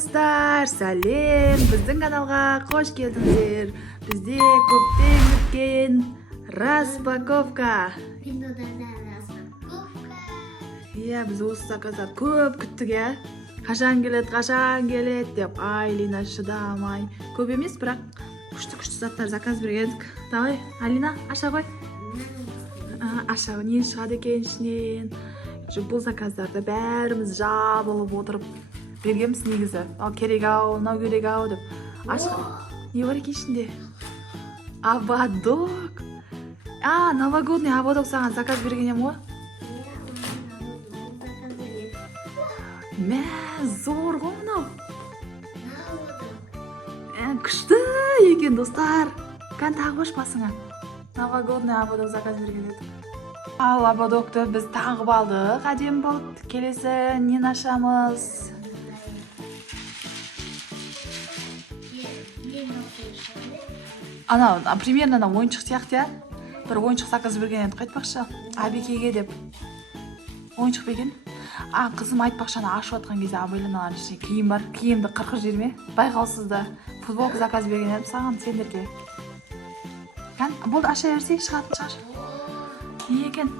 Достар, сәлем! Біздің каналға қош келдіңіздер. Бізде көптен күткен распаковка. Иә, біз осы заказдар көп күттік, иә. Қашан келет деп Айлина шыдамай. Көп емес, бірақ күшті заттар заказ бергендік. Давай, Айлина, аша қой. Аша, нен шығады екен ішінен. Бұл заказдарды бәріміз жабылып отырып бергенбіз негізі. Ал керек ау, мынау керек ау деп. Не бар екен ішінде? Ободок. Новогодний ободок саған заказ берген ем ғой. Мә, зор ғой мынау. Күшті екен, достар. Кән тағып басыңа. Новогодный ободок заказ берген едік. Ал ободокты біз тағып алдық. Әдем болып, келесі нен ашамыз? Примерно ойыншық сияқты, я? Бір ойыншық заказ берген едік, айтпақшы. Абекеге деп. Ойыншық беген? Қызым айтпақшаны ашып атқан кезде абайланалардың ішінде киім бар. Киімді қырқып жерме? Байқаусызда. Футболка заказ берген едім саған, сендерге. Болды, аша берсей, шығатын шығар. Не екен?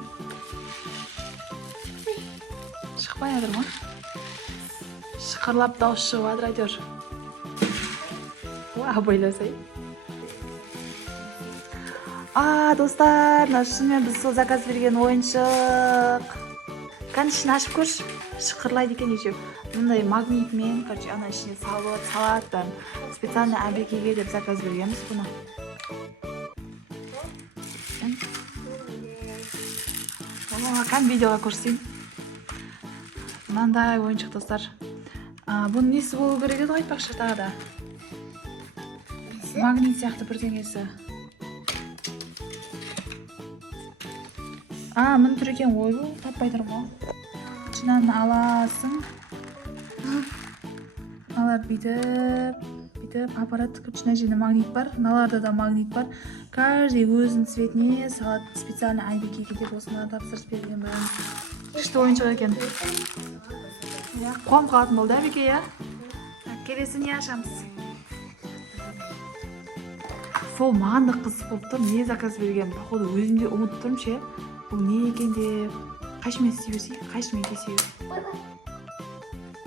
Шықпай адыр ма? Шықырлап дауыс шығып адыр әйтер. Абайласай. Достар, шынымен біз сол заказ берген ойыншық. Ішін ашып көрш, шықырлайды екен ешеп. Мұндай магнитмен, ана ішіне салат, специальный абекеге деп заказ бергенбіз бұны. Видеоға көрсейін. Мынандай ойыншық, достар. Бұның несі болу керек еді айтпақшы тағы да. Магнит сияқты бірдеңесі. Мін тұр екен ой бұл, таппай тұрым ғой. Шынан аласың. Алар бүйтіп, аппарат күшіне жені магнит бар. Наларда да магнит бар. Каждый өзінің цветіне салат специально айбекеге деп осына тапсырыс берген бәрін. Күшті ойыншық екен. Қуам қалатын болды әбеке, я? Келесі не ашамыз? Сол мағанды қыз болып тұр, не заказ берген? Походу өзімде ұмыт тұрым ше. Бұл не екен деп? Қайшымен істей берсей? Қайшымен кесей бер?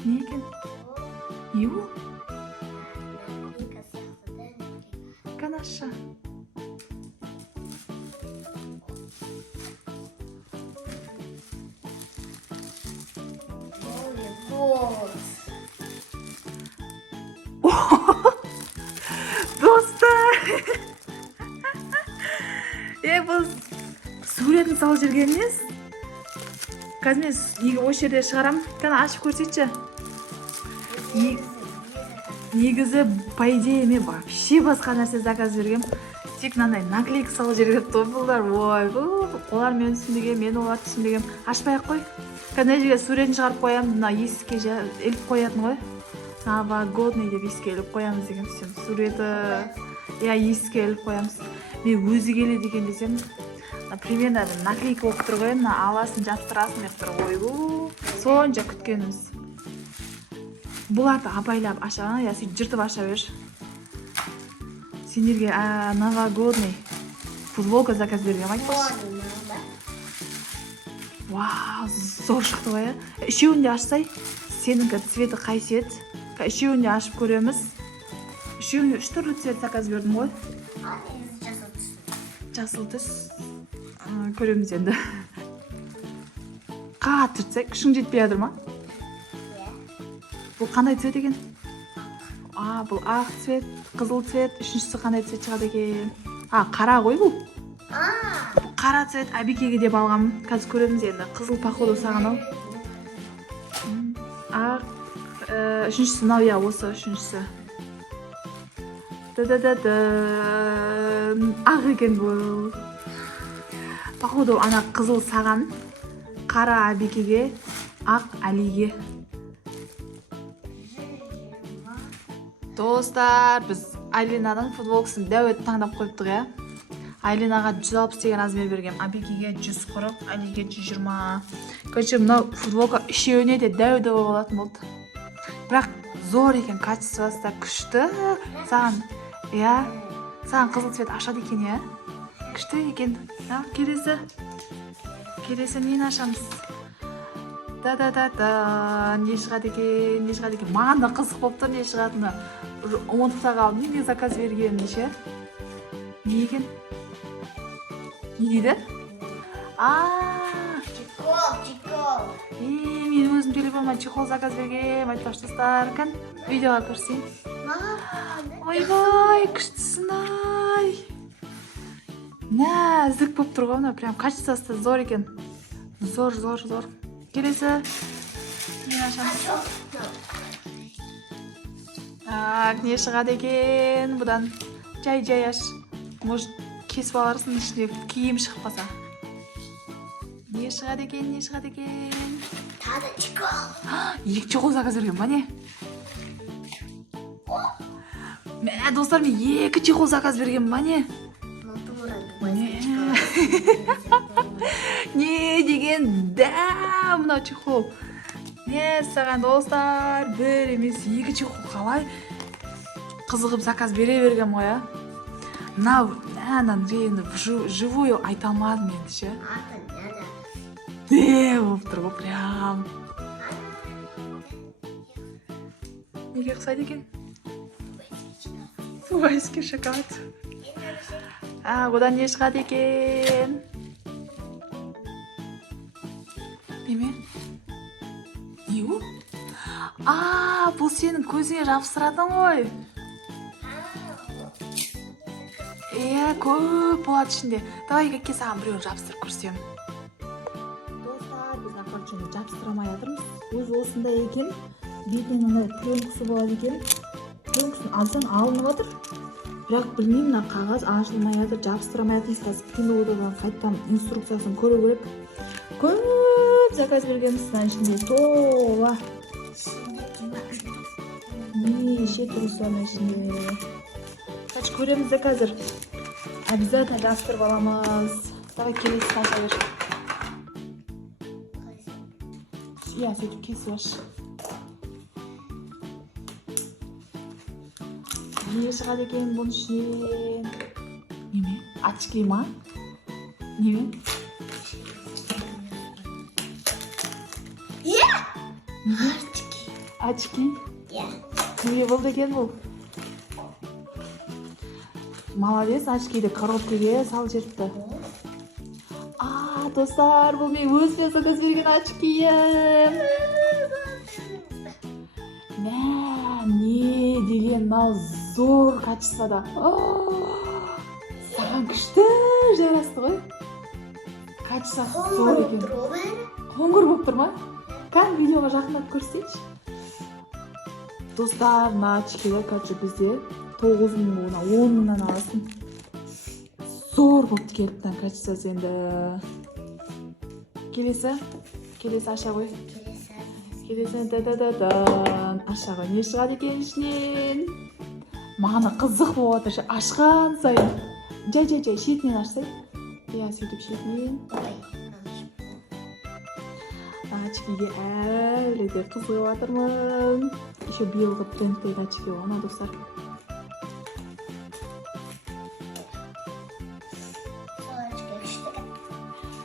Не екен? Не бұл? Канаша. Достар! Бұл суретін салып жүрген емес. Қазір мен осы жерде шығарам. Ашып көрсетші. Негізі, по идее, мен вообще басқа нәрсе заказ берген. Тек мынандай наклейка салып жүрген тобылдар. Ой, олар мен түсінбеген, мен олар түсінбеген. Ашпай-ақ қой. Мына жерге суретін шығарып қоямын. Мына есікке іліп қоятын ғой. Новогодный деп есікке іліп қоямыз деген түсем. Суреті, есікке іліп қоямыз. Мен өзі келеді екен десем, примерно наклейка болып тұр ғой, аласын жапсырасын деп тұр ғой. Сонша күткеніміз. Бұларды абайлап ашаған, сен жыртып аша бер. Сендерге новогодный футболка заказ берген айтпақшы. Вау, зор шықты ғой, я? Үшеуінде ашсай, сенің цветі қай цвет? Үшеуінде ашып көреміз. Үшеуінде 3 түрлі цвет заказ бердім ғой. Жасыл түс. Көреміз енді. Қатыр цвет, күшің жетпей адыр ма? Бұл қандай цвет екен? Бұл ақ цвет, қызыл цвет, үшіншісі қандай цвет шығады екен? Қара ғой бұл. Қара цвет әбекеге деп алғам. Қазір көреміз енді. Қызыл походу саған ау. Үшіншісі мынау, я, осы үшіншісі. Ақ екен бұл. Походу ана қызыл саған, қара әбекеге, ақ әлиге. Достар, біз Айлинаның футболкасын дәует таңдап қойыптық, я? Айлинаға 160 деген размер берген, Абекеге 140, Әлиге 120. Мынау футболка үшеуіне де дәу-дәу болатын болды. Бірақ зор екен, качествосы да күшті. Саған, иә, саған қызыл цвет ашады екен, иә? Күшті екен. Келесі нені ашамыз? Да-да-да-да, не шығады екен? Маған да қызық болып тұр, не шығатыны. Ұмытып та қалдым, неге заказ бергенін ше? Не екен? Не дейді? Чехол. Мен өзім телефоныма чехол заказ бергем, айтпақшы достар. Кән, видеоға көрсейін. Ойбай, күштісін-ай. Нәзік болып тұр ғой, прям качествосы зор екен. Зор. Келесі. Не ашамыз? Не шығады екен? Бұдан жай аш. Может, кесіп аларсың, ішінде киім шығып қалса. Не шығады екен? Тағы чехол. Екі чехол заказ берген ба не? Мә, достар, мен екі чехол заказ берген ба не? Не деген да мынау чехол. Не саған достар, бір емес екі чехол қалай қызығып заказ бере берген ғой, а? Мынау, енді живую айта алмадым енді ше. Болып тұр ғой, прям. Неге ұқсайды екен? Вайский шоколад. Одан не шығады екен? Неме? Не ол? Бұл сенің көзіңе жабыстыратын ғой. Көп болады ішінде. Давай кәке саған біреуін жабыстырып көрсем. Достар, біз ақырчыны жабыстырамай жатырмыз. Өзі осындай екен. Бетінің пленкасы болады екен. Пленкасын алсаң алынып жатыр. Бірақ білмеймін, мына қағаз ашылмай жатыр, жабыстырамай жатырмыз. Қазір кинодан қайттан инструкциясын көру керек. Көп заказ бергенбіз, ішінде тола. Неше тұрыстарының ішінде. Көреміз қазір. Обязательно жабыстырып аламыз. Давай келесі аша бер. Иә, сөйтіп кесіп аш. Не шығады екен бұның ішінен? Неме? Очки ма? Неме? Очки? Неге болды екен бұл? Молодец, очкиді коробкеге сал жеріпті. Достар, бұл мен өзіме заказ берген очкиім. Не деген мынау зор качествода. Саған күшті жарасты ғой. Качествосы зор екен. Қоңыр болып тұр ма? Кән видеоға жақындап көрсетші. Достар, мына очкилер бізде 9.000, 10.000-нан аласың. Зор болып келіптен качествосы енді. Келесі аша ғой. Келесі да-да-да-дан. Аша ғой. Не шығады екен ішінен? Мағана қызық болып отыр. Ашқан сайын. Жай, шетінен ашсай. Иә, сөйтіп шетінен. Очкиге әлі де қызығып жатырмын. Еще биылғы трендтегі очки ғой, достар.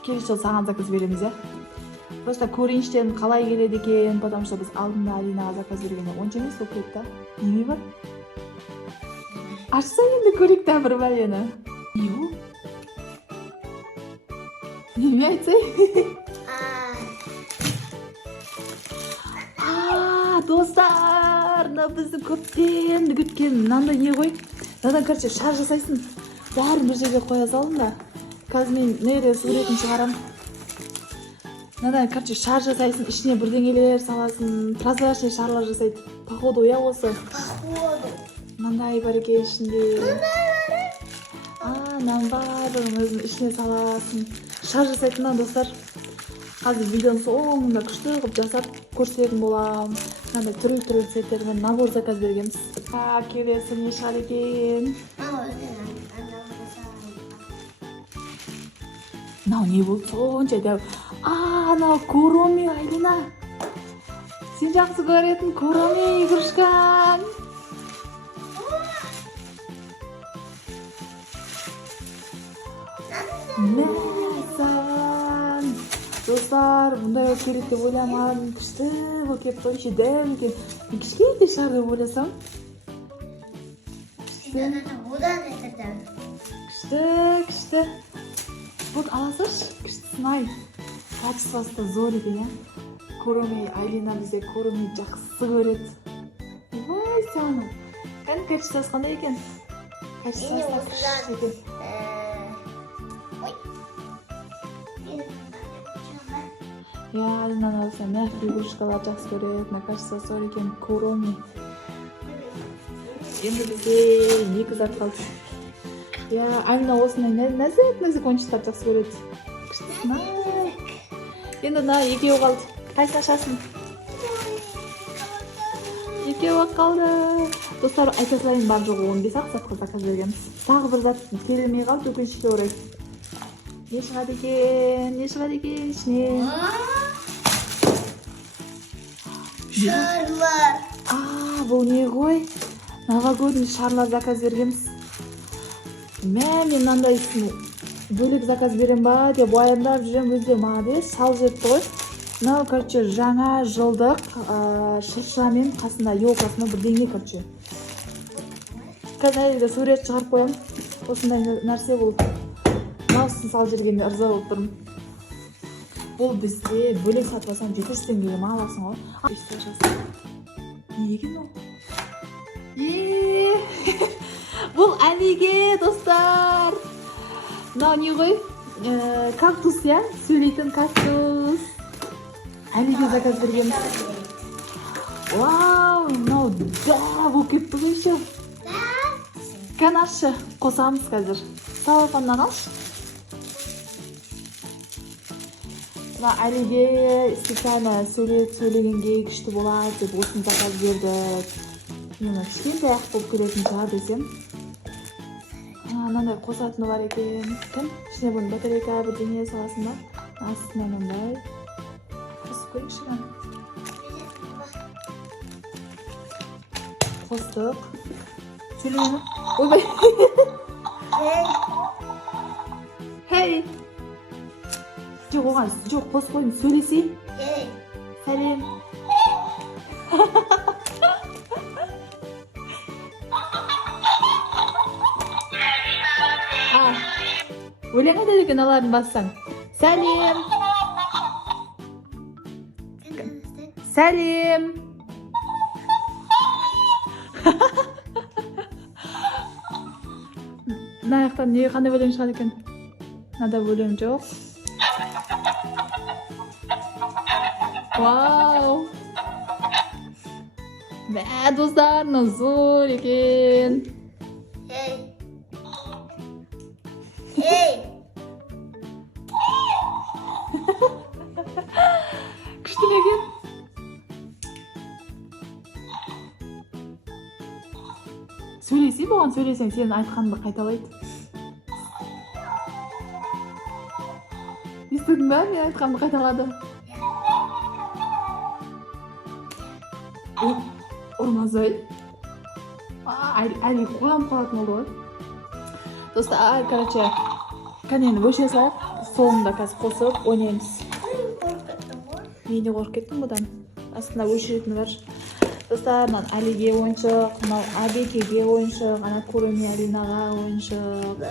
Келесі жыл саған заказ береміз, иә? Просто көрініштерін қалай келеді екен, потому что біз алдында Алинаға заказ бергенде онша емес болып кетті. Неме бар? Ашса енді көрейік та бір бәлені. Не ол? Неме айтсай? Достар, бізді көптен күткен мынандай не ғой. Надан шар жасайсың. Бәрін бір жерге қоя салдым да. Қазір мен неде суретін шығарам. Надан шар жасайсың, ішіне бірдеңелер саласың, прозрачный шарлар жасайды. Походу, я осы. Мынандай бар екен ішінде. Мынандай барлығын өзінің ішіне саласың. Шар жасайтыннан, достар. Қазір видеоның соңында күшті қылып жасап көрсететін болам. Мынандай түрлі цветтермен набор заказ бергенбіз. Келесі не шығады екен? Мынау не болды? Сонша дәу. Анау Куроми, Алина. Сен жақсы көретін куроми игрушкаң. Мәсән. Достар, бұндай болып керек деп ойламадым. Күшті болып келіп қойып дәл екен. Кішкентай шығар деп ойласам. Одан етеді. Күшті. Вот аласыз, күштісін ай. Качествосы да зор екен, я. Куроми, Айлина бізде куроми жақсы көреді. Ой, сәні. Кән качествосы қандай екен? Качествосы да күшті екен. Ой. Я Айлина болса, мягкий игрушкалар жақсы көреді. Качествосы зор екен куроми. Енді бізде екі зат қалды. Я Айлина осындай нәзік ойыншықтар жақсы көреді. Күштісін ай. Енді мына екеуі қалды. Қайсы ашасың? Екеуі қалды. Достар, айта салайын, бар жоғы 15 сатқа заказ бергенбіз. Тағы бір зат келмей қалды, өкінішке орай. Не шығады екен ішінен? Шарлар. Бұл не ғой? Новогодний шарлар заказ бергенбіз. Мен мынандайсын бөлек заказ берем ба деп уайымдап жүрем, өзі маған сал жетті ғой. Мынау, короче, жаңа жылдық шыршамен қасында елкасында бірдеңе, короче. Қазір сурет шығарып қоям. Осындай нәрсе болып. Мынаусын сал жергенде ырза болып тұрмын. Бұл бізде бөлек сатпасаң 700 теңгеге ма аласың ғой. Не екен ол? Бұл Әлиге, достар. Мынау не ғой? Кактус, я? Сөйлейтін кактус. Әлиге заказ бергенбіз. Вау, мынау да болып кетті ғой еще. Кән ашшы, қосамыз қазір. Салфаннан алшы. Мына Әлиге специально сөйлегенге күшті болады деп осын заказ бердік. Мені кішкентай ақ болып келетін шығар десем. Мынандай қосатыны бар екен. Кім? Ішіне бұны батарейка бірдеңе саласың ба? Астына мынандай. Қосып көрейікші ғана. Қостық. Сөйлеймін. Ойбай. Хей. Жоқ, оған жоқ, қосып қойын. Сөйлесейін. Сәлем. Өлең айтады екен аларын бассаң. Сәлем. Сәлем. Мына аяқтан қандай өлең шығады екен? Мынада өлең жоқ. Вау. Мә, достар, зор екен. Күшті екен. Сөйлесей болған, сөйлесең, сенің айтқаныңды қайталайды. Естідің бә, мен айтқанымды қайталады. Ұрмазай. Әлі қуам қалатын oldu ғой. Достар, короче, кәнені бөше салып, соңында қазір қосып ойнаймыз. Мен де қорқып кеттім бұдан. Астында өшіретіні бар. Достар, мынан Әлиге ойыншық, мынау Абекеге ойыншық, ана Куроми Алинаға ойыншық.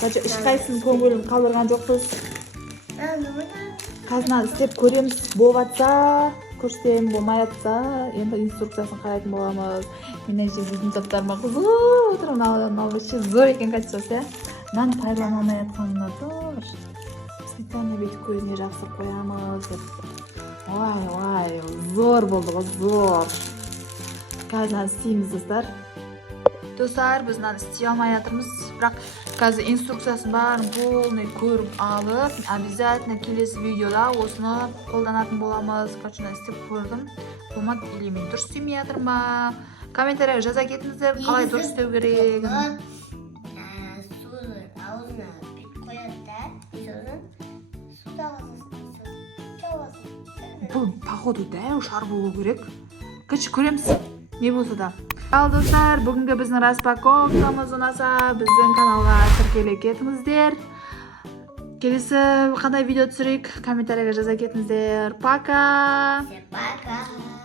Короче, ешқайсының көңілін қалдырған жоқпыз. Қазір істеп көреміз. Болғатса, көрсетем, болмай жатса, енді инструкциясын қарайтын боламыз. Мен әже біздің заттарыма қызып отырмын. Мынау зор екен качествосы, иә. Нан пайдалана жатқанына тұр. Специально бүйтіп көзіне жақсы қоямыз деп. Ой, зор болды ғой, зор. Қазір істейміз, достар. Достар, біз істей алмай жатырмыз, бірақ қазір инструкциясын барын полный көріп алып, обязательно келесі видеода осыны қолданатын боламыз. Короче, істеп көрдім. Болмады, или мен дұрыс істемей жатырмын ба? Комментарияға жаза кетіңіздер, қалай дұрыс істеу керек. Суды аузына бүйтіп қояды да, сосын судағы бул походу дәу шар болу керек. Короче, көреміз не болса да. Ал достар, бүгінгі біздің распаковкамыз ұнаса, біздің каналға тіркеле кетіңіздер. Келесі қандай видео түсірейік, комментарийға жаза кетіңіздер. Пока! Пока.